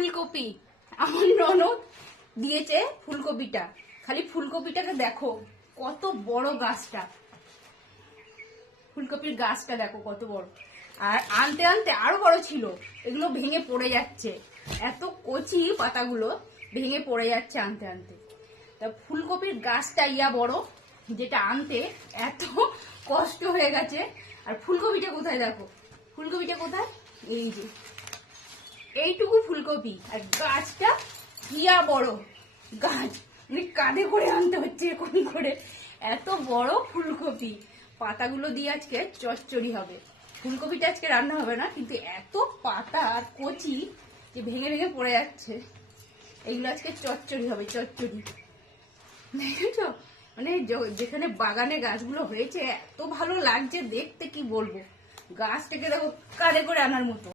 ফুলকপি আমার ননদ দিয়েছে ফুলকপিটা। খালি ফুলকপিটাকে দেখো কত বড় গাছটা, ফুলকপির গাছটা দেখো কত বড়। আর আনতে আনতে আরো বড় ছিল, এগুলো ভেঙে পড়ে যাচ্ছে, এত কচি পাতাগুলো ভেঙে পড়ে যাচ্ছে আনতে আনতে। তা ফুলকপির গাছটা ইয়া বড়, যেটা আনতে এত কষ্ট হয়ে গেছে। আর ফুলকপিটা কোথায় দেখো, ফুলকপিটা কোথায়, এই যে এইটুকু ফুলকপি, আর গাছটা ইয়া বড় গাছ, মানে কাঁধে করে আনতে হচ্ছে এখন করে, এত বড় ফুলকপি। পাতাগুলো দিয়ে আজকে চচ্চড়ি হবে, ফুলকপিটা আজকে রান্না হবে না, কিন্তু এত পাতা আর কচি যে ভেঙে ভেঙে পড়ে যাচ্ছে, এগুলো আজকে চচ্চড়ি হবে, চচ্চড়ি। দেখেছো, মানে যেখানে বাগানে গাছগুলো হয়েছে এত ভালো লাগছে দেখতে, কি বলবো, গাছ থেকে দেখো কাঁধে করে আনার মতো।